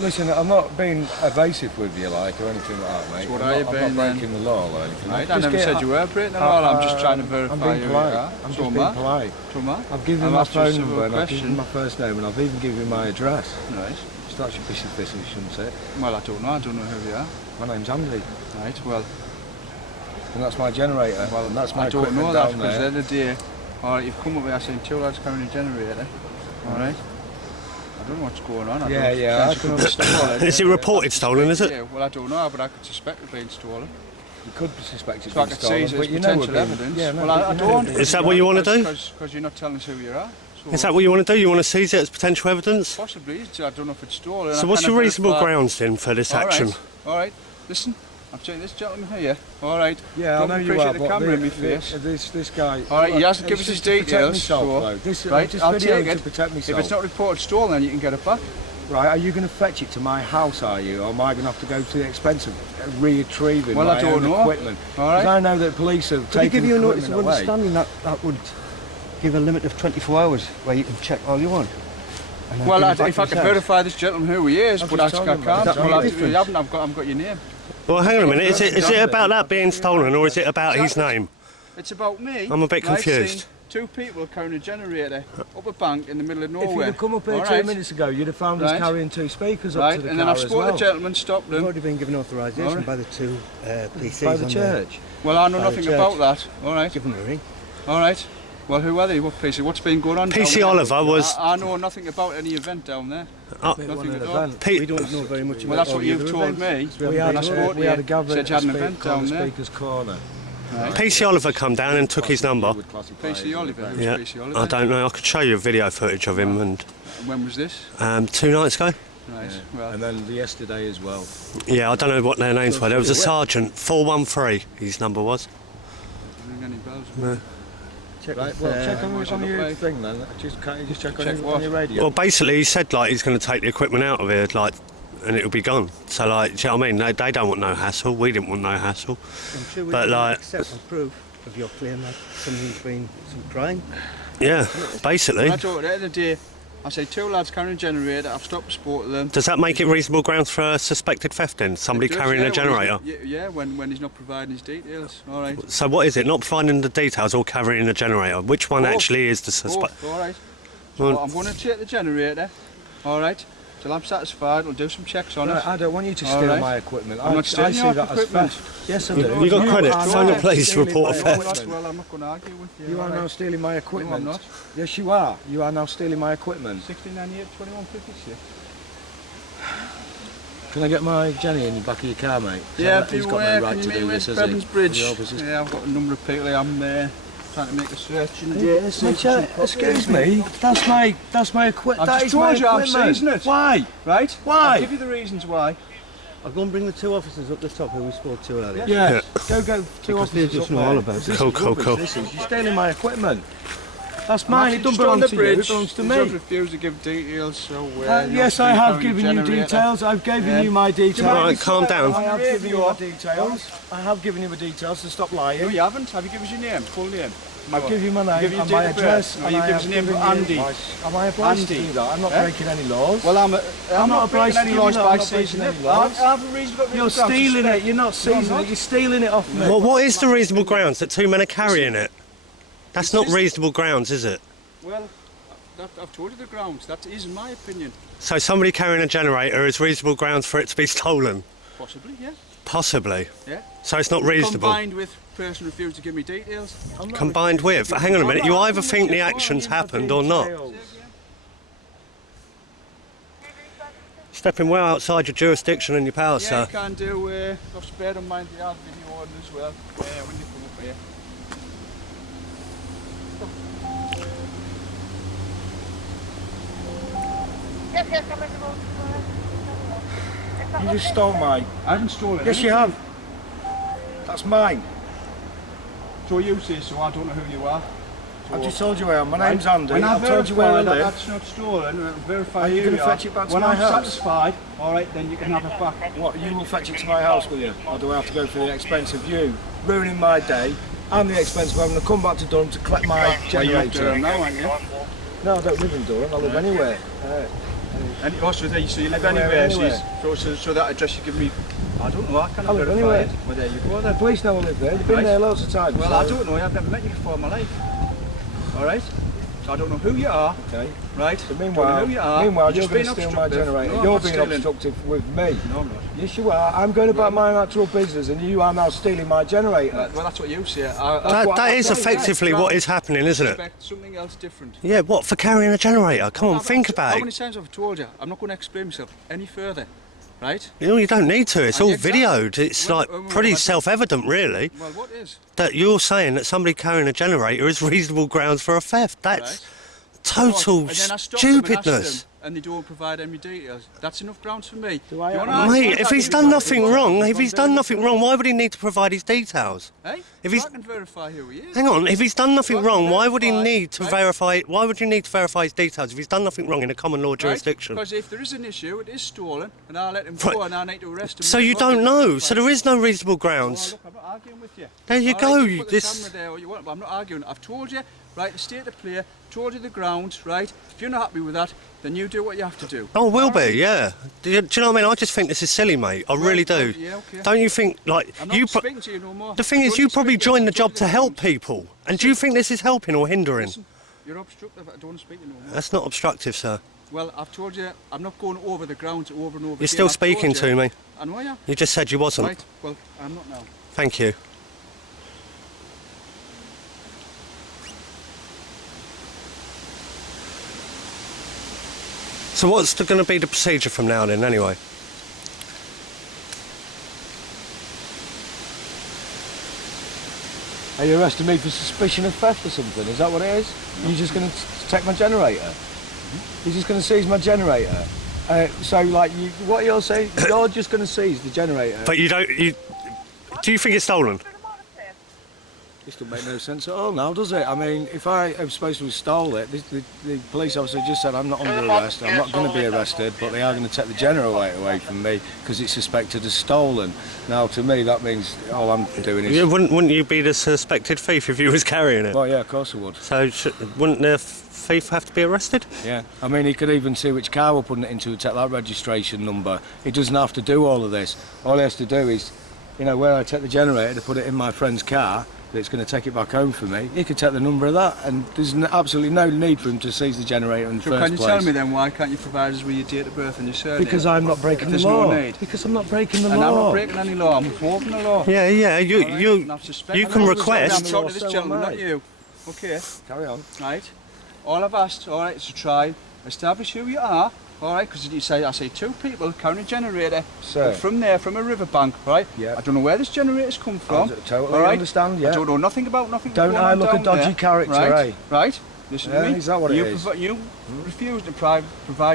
Listen, I'm not being evasive with you, like, or anything like that, mate. What are you being, I'm not breaking the law or anything. Right, I never said you were breaking the law. I'm just trying to verify I'm being who polite. you are. I'm just being polite. I've given you my phone number, and I've given you my first name, and I've even given you my address. Right. So that should be sufficient, shouldn't it? Well, I don't know who you are. My name's Andy. Right, well... And that's my generator. Well, and that's my equipment down there. I don't know that, because the other day... Alright, you've come up here saying 2 lads carrying a generator. Alright. I don't know what's going on. I can understand. Is it reported stolen, is it? Yeah, well, I don't know, but I could suspect it being stolen. You could suspect it so being stolen, but you know potential evidence. Yeah, well, I don't. Is that what you want to do? Because you're not telling us who you are. So is that what you want to do? You want to seize it as potential evidence? Possibly. I don't know if it's stolen. So what's your reasonable grounds then for this action? Alright, listen. I'm telling this gentleman here. Alright. Yeah, I know you are, the camera in my face. This guy... Alright, he hasn't given us his details. So, right, I'll take it. To protect myself. If it's not reported stolen, then you can get it back. Right, are you going to fetch it to my house, are you? Or am I going to have to go to the expense of retrieving my own equipment? Because I know that police have taken give you a equipment notice of away. understanding that would give a limit of 24 hours where you can check all you want. Well, if I can verify this gentleman who he is, but I can't. Well, you haven't, I've got your name. Well, hang on a minute, is it about that being stolen or is it about his name? It's about me. I'm a bit confused. 2 people carrying a generator up a bank in the middle of nowhere. If you'd have come up here 2 minutes ago, you'd have found us carrying 2 speakers up to the car as well. And then I've spoken to the gentleman, stopped them. You've already been given authorisation by the 2 PCs by the church. Well, I know nothing about that. Alright. Give them a ring. Alright. Well, who are they? What PC? What's been going on? PC Oliver was... I know nothing about any event down there. Nothing at all. We don't know very much about well, that's what you've told me. We had a gathering said you had an event down there. Speaker's Corner. Right. PC Oliver come down and took his number. PC Oliver? Who's PC Oliver? I don't know. I could show you video footage of him. And when was this? 2 nights ago. Right. Well. And then yesterday as well. Yeah, I don't know what their names were. There was a sergeant, 413. His number was. Ring any bells? No. Check on your thing then. Just check on your radio. Well, basically, he said like he's going to take the equipment out of here, like, and it'll be gone. So, like, do you know what I mean? They don't want no hassle. We didn't want no hassle. I'm sure we accept proof of your claim that somebody's been some crime. Yeah, basically. I told you the other day. I say 2 lads carrying a generator. I've stopped and spoke to them. Does that make it reasonable grounds for a suspected theft then? Somebody carrying a generator? When he's not providing his details. All right. So what is it? Not providing the details or carrying a generator? Which one actually is the suspect? All right. So I'm going to take the generator. All right. Till I'm satisfied, we'll do some checks on it. I don't want you to steal my equipment. I'm not stealing your equipment. Yes, I do. You got credit. Phone the police, report a theft. Well, I'm not going to argue with you. You are now stealing my equipment. No, I'm not. Yes, you are. You are now stealing my equipment. 1698 2156. Can I get my Jenny in the back of your car, mate? Yeah, he's got no right to do this, has he? Bridge. Yeah, I've got a number of people. I'm there trying to make a search. Excuse me, that's my equipment. I've just told you I'm seizing it. Why? Right? Why? I'll give you the reasons why. I'll go and bring the 2 officers up the top who we spoke to earlier. Yeah. Go 2 officers just up know there. all about it. Cool. You're stealing my equipment. That's mine. It doesn't belong to you. It belongs to me. You refuse to give details, so yes, I have given you details. I've given you my details. Right, calm down. I have given you my details. I have given you my details, so stop lying. No, you haven't. Have you given us your name, full name? I've given you my name and my address. No, you give us your name, Andy. Am I obliged to do that? I'm not breaking any laws. Well, I'm not breaking any laws by seizing it. I have a reason. You're stealing it. You're not seizing it. You're stealing it off me. Well, what is the reasonable grounds that 2 men are carrying it? That's not reasonable grounds, is it? Well, I've told you the grounds. That is my opinion. So somebody carrying a generator is reasonable grounds for it to be stolen? Possibly, yeah. Possibly? Yeah. So it's not reasonable? Combined with person refused to give me details. Combined with? Hang on a minute, you either think the action's happened or not. Stepping well outside your jurisdiction and your power, sir. Yeah, you can do. I've spared on mind the video order as well. When you come up here. You just stole mine. I haven't stolen it. Yes, you have. That's mine. So you say so, I don't know who you are. I've just told you where I am. My name's Andy. When I've told you where I live. That's not stolen. Verify Are you going to fetch it back to my house? When I'm satisfied, alright, then you can have it back. What, you will fetch it to my house, will you? Or do I have to go through the expense of you ruining my day and the expense of having to come back to Durham to collect my generator? Now, aren't you? No, I don't live in Durham, I live anywhere. And also, so you live anywhere, so that address you give me, I don't know, I can't live verify anywhere. it. Well, there you go then. The police know I live there, they've been there loads of times. Well, I don't know, I've never met you before in my life. Alright? So I don't know who you are. Okay. Right? So meanwhile, you're going to steal my generator. You're being obstructive with me. No, I'm not. Yes, you are. I'm going about my actual business and you are now stealing my generator. Well, that's what you say. That is effectively what is happening, isn't it? Something else different. Yeah, what, for carrying a generator? Come on, think about How it. many times have I told you? I'm not going to explain myself any further. Right? You don't need to, it's all videoed. It's like pretty self-evident, really. Well, what is? That you're saying that somebody carrying a generator is reasonable grounds for a theft. That's total stupidness. And they don't provide any details. That's enough grounds for me. Mate, if he's done nothing wrong, why would he need to provide his details? Hey? If I can verify who he is. Hang on, if he's done nothing wrong, why would he need to verify? Why would you need to verify his details if he's done nothing wrong in a common law jurisdiction? Because if there is an issue, it is stolen, and I'll let him go, and I need to arrest him. So you don't know. So there is no reasonable grounds. Well, look, I'm not arguing with you. There you go. You put the camera there, or you want, but I'm not arguing. I've told you, right, the state of play, told you the grounds, right. If you're not happy with that, then you do what you have to do. Oh, will be, yeah. Do you know what I mean? I just think this is silly, mate. I really do. Yeah, okay. Don't you think, like, I'm not speaking to you no more. The thing is, you probably joined the job to help people. And do you think this is helping or hindering? Listen, you're obstructive. I don't want to speak to you no more. That's not obstructive, sir. Well, I've told you, I'm not going over the grounds over and over. You're still speaking to me. I know you. You just said you wasn't. Right, well, I'm not now. Thank you. So what's going to be the procedure from now then, anyway? Are you arresting me for suspicion of theft or something? Is that what it is? No. You're just going to take my generator? You're just going to seize my generator? So, like, what you're saying, you're just going to seize the generator? But you don't... do you think it's stolen? This doesn't make no sense at all now, does it? I mean, if I am supposed to have stole it, the police officer just said I'm not under arrest, I'm not going to be arrested, but they are going to take the generator away from me because it's suspected as stolen. Now, to me, that means all I'm doing is... Yeah, wouldn't you be the suspected thief if you was carrying it? Well, yeah, of course I would. So, wouldn't the thief have to be arrested? Yeah. I mean, he could even see which car we're putting it into and take that registration number. He doesn't have to do all of this. All he has to do is, you know, where I take the generator to put it in my friend's car, it's going to take it back home for me. He could take the number of that, and there's absolutely no need for him to seize the generator in the first place. So can you tell me then why can't you provide us with your date of birth and your surname? Because I'm not breaking the law. No need. Because I'm not breaking the law. And I'm not breaking any law. I'm upholding the law. Yeah, yeah. You can request. I'm talking to this gentleman, not you. Okay. Carry on. Right. All I've asked, all right, is to try establish who you are. All right, because I say two people carrying a generator from there, from a riverbank, right? Yeah. I don't know where this generator's come from. I totally understand, yeah. I don't know nothing about nothing. Don't I look a dodgy character, right? eh? Right. Listen to me. Is that what it is? You refuse to provide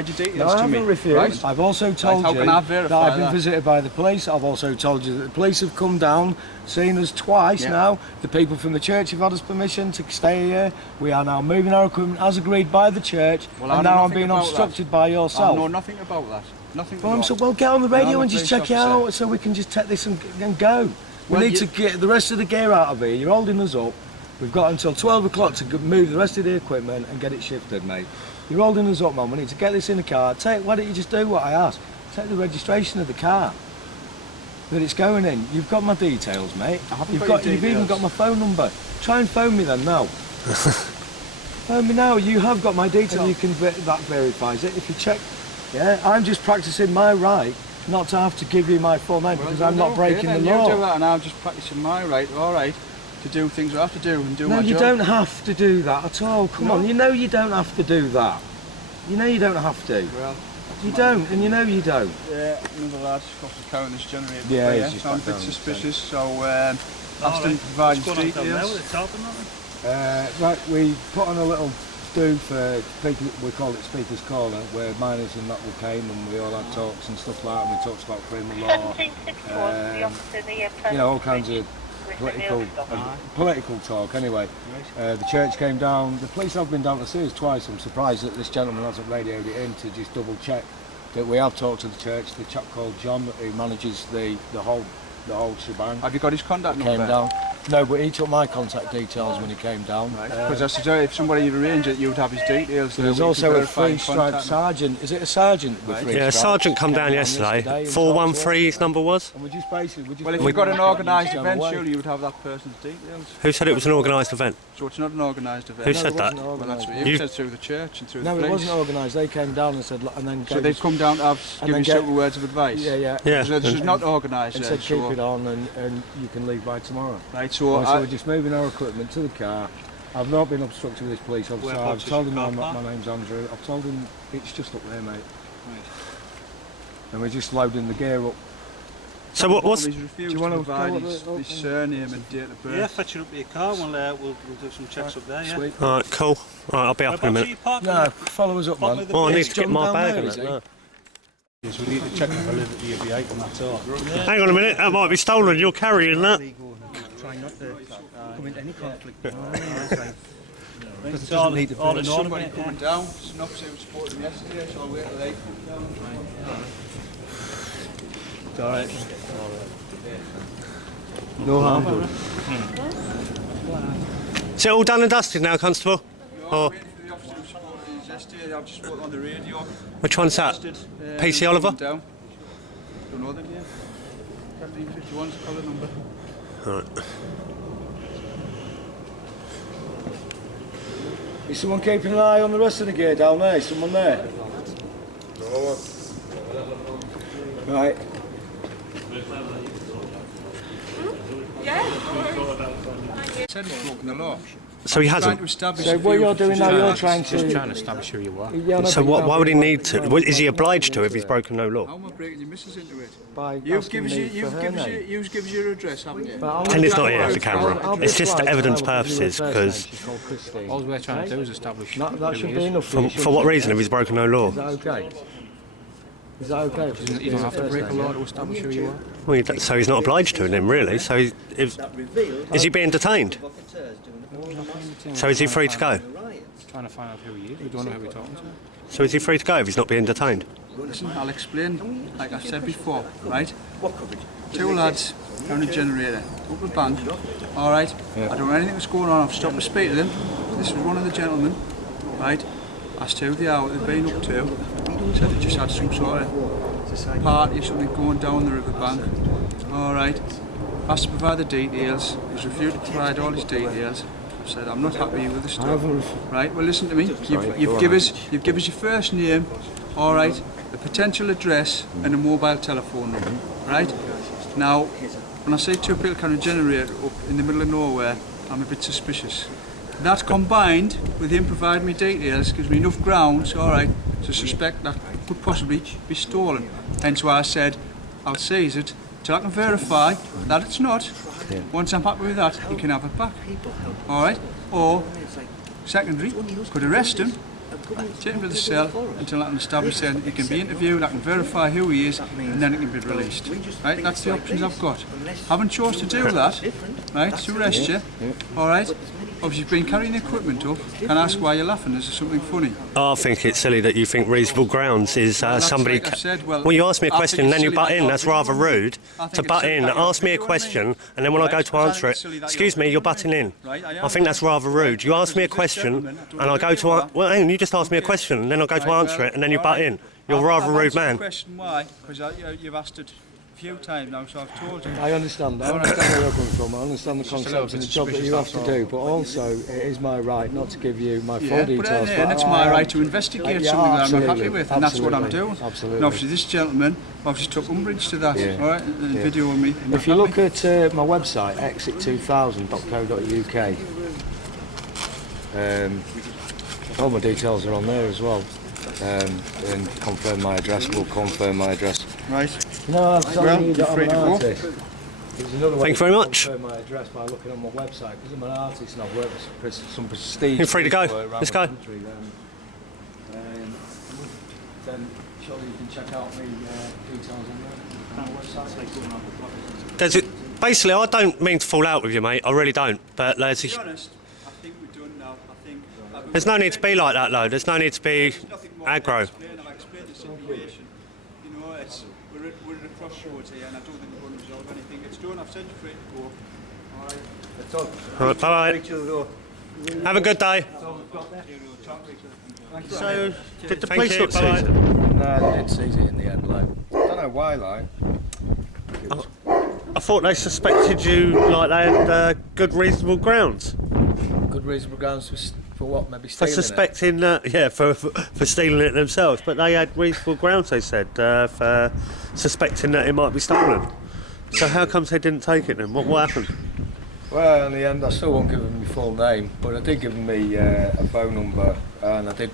your details to me. No, I haven't refused. Right? I've also told you that I've been visited by the police. I've also told you that the police have come down, seen us twice now. The people from the church have had us permission to stay here. We are now moving our equipment as agreed by the church, and now I'm being obstructed by yourself. I know nothing about that. Nothing. Well, get on the radio and just check it out so we can just take this and go. We need to get the rest of the gear out of here. You're holding us up. We've got until 12 o'clock to move the rest of the equipment and get it shifted, mate. You're holding us up, man. We need to get this in the car. Why don't you just do what I asked? Take the registration of the car that it's going in. You've got my details, mate. You've even got my phone number. Try and phone me then now. Phone me now. You have got my details. You can that verifies it. If you check, yeah. I'm just practicing my right not to have to give you my full name because I'm not breaking the law. You do that, and I'm just practicing my right. All right. To do things I have to do and do my job. No, you don't have to do that at all. Come on, you know you don't have to do that. You know you don't have to. Well, you don't, and you know you don't. Yeah, another lad's got to carry this generator. Yeah, he's just so I'm a bit suspicious. So asked him to provide his details. Right, we put on a little do for people. We call it Speaker's Corner, where miners and that will came, and we all had talks and stuff like that. And we talked about freedom of law. You know, all kinds of political talk. Anyway, the church came down. The police have been down to see us twice. I'm surprised that this gentleman hasn't radioed it in to just double check that we have talked to the church. The chap called John who manages the whole the whole shebang. Have you got his contact Came number? down. No, but he took my contact details when he came down. Because I suggest if somebody had arranged it, you would have his details. There's also a three-stripe sergeant. Is it a sergeant with three Yeah, a stripes? sergeant come down yesterday. 413 his number was. And we just basically... Well, if you've got an organised event, surely you would have that person's details. Who said it was an organised event? So it's not an organised event. Who said that? Well, that's what you said through the church and through the No, police. it wasn't organised. They came down and said, and then... So they've come down to give you several words of advice? Yeah. So this is not organised. And said, keep it on and you can leave by tomorrow. Right, so we're just moving our equipment to the car. I've not been obstructive with this police officer. I've told him my name's Andrew. I've told him it's just up there, mate. Right. And we're just loading the gear up. So what's... He's refused to provide his surname and date of birth. Yeah, fetch it up to your car. We'll do some checks up there, yeah. Sweet. Alright, cool. Alright, I'll be up in a minute. No, follow us up, man. Oh, I need to get my bag in it. No. Yes, we need to check the validity of the item, that's all. Hang on a minute, that might be stolen. You're carrying that. Try not to come into any conflict. It's all in order. Somebody coming down, it's not saying we supported him yesterday, so I'll wait till they come down. It's alright. No harm done. Is it all done and dusted now, Constable? I'm waiting for the officer who supported his yesterday. I've just spoken on the radio. Which one's that? PC Oliver? Down. Don't know that yet. 1551's the colour number. Alright. Is someone keeping an eye on the rest of the gear down there? Is someone there? No. Right. Said he's broken the law. So he hasn't? So what you're doing now, you're trying to... Just trying to establish who you are. Yeah, no, So but why would he need to? Is he obliged to if he's broken no law? How am I breaking your missus into it? By You've asking given me for her name. you've given your address, haven't you? And it's not here for camera. It's just for evidence purposes, because... All we're trying to do is establish That should be enough for you. For what reason if he's broken no law? Is that okay? Is that okay? You don't have to break a law to establish who you are. Well, so he's not obliged to then, really. So is he being detained? So is he free to go? Trying to find out who he is. We don't know who we're talking to. So is he free to go if he's not being detained? Listen, I'll explain, like I said before, right? Two lads down a generator, up the bank, alright? I don't know anything that's going on, I've stopped to speak to them. This was one of the gentlemen, right? Asked who they are, what they've been up to. Said they just had some sort of party or something going down the river bank. Alright. Asked to provide the details. He's refused to provide all his details. I've said I'm not happy with the stuff. Right, well listen to me. You've given us your first name, alright, the potential address and a mobile telephone number. Right? Now when I say two people carrying a generator up in the middle of nowhere, I'm a bit suspicious. That combined with him providing me details gives me enough grounds, alright, to suspect that could possibly be stolen. Hence why I said I'll seize it till I can verify that it's not. Once I'm happy with that, you can have it back. Alright? Or, secondary, could arrest him, take him to the cell until I can establish saying he can be interviewed, I can verify who he is, and then he can be released. Right? That's the options I've got. Haven't chose to do that, right, to arrest you, alright? Obviously you've been carrying equipment up, and ask why you're laughing, is there something funny? I think it's silly that you think reasonable grounds is somebody... like I said, well, you ask me a question and then you butt in, that's rather rude. I think To it's butt silly in, that ask me a you're question, and then when I go to answer it, excuse me, you're butting in. I think that's rather rude. You ask me a question, and I go to... Well, hang on, you just ask me a question, and then I go to answer it, and then you butt in. You're a rather rude man. Question why? Because you've asked it a few times now, so I've told you. I understand. I understand where you're coming from. I understand the concept and the job that you have to do. But also, it is my right not to give you my full details. And it's my right to investigate something that I'm not happy with, and that's what I'm doing. Absolutely. And obviously, this gentleman obviously took umbrage to that, all right, and video on me. If you look at my website, exit2000.co.uk, all my details are on there as well. And confirm my address, will confirm my address. Right. No, I'm telling you that I'm free an to go. artist. There's another way Thank you very much. confirm my address by looking on my website, because I'm an artist and I've worked for some prestige. You're free to go. Let's go. Then surely you can check out the details on the website. Basically, I don't mean to fall out with you, mate. I really don't. But To be honest, I think we're done now. I think there's no need to be like that, though. There's no need to be nothing more aggro. I've explained the situation. You you know, we're at a crossroads here, and I don't think we're going to resolve anything. It's done. I've sent you free to go. All right. It's done. All right, bye. Have a good day. So, did the Thank police you, not seize bye. it? No, they didn't seize it in the end, like. I don't know why, like. I thought they suspected you like they had good reasonable grounds Good reasonable grounds for what? Maybe for stealing suspecting for stealing it themselves, but they had reasonable grounds, they said, for suspecting that it might be stolen. So how comes they didn't take it then? What happened? it. Well, in the end, I still won't give them my full name, but I did give them a phone number, and I did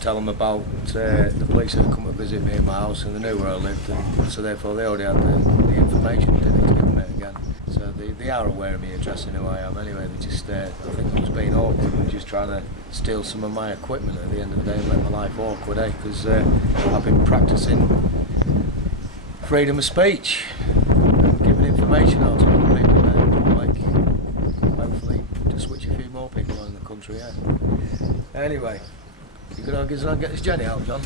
tell them about the police that had come to visit me in my house, and they knew where I lived, and so therefore they already had the information. Didn't need to give them it again. So they are aware of me addressing who I am anyway. They just, I think I was being awkward and just trying to steal some of my equipment at the end of the day and make my life awkward, because I've been practicing freedom of speech and giving information out to other people, like hopefully to switch a few more people on in the country. Yeah. Anyway, you gonna get this Jenny out, John?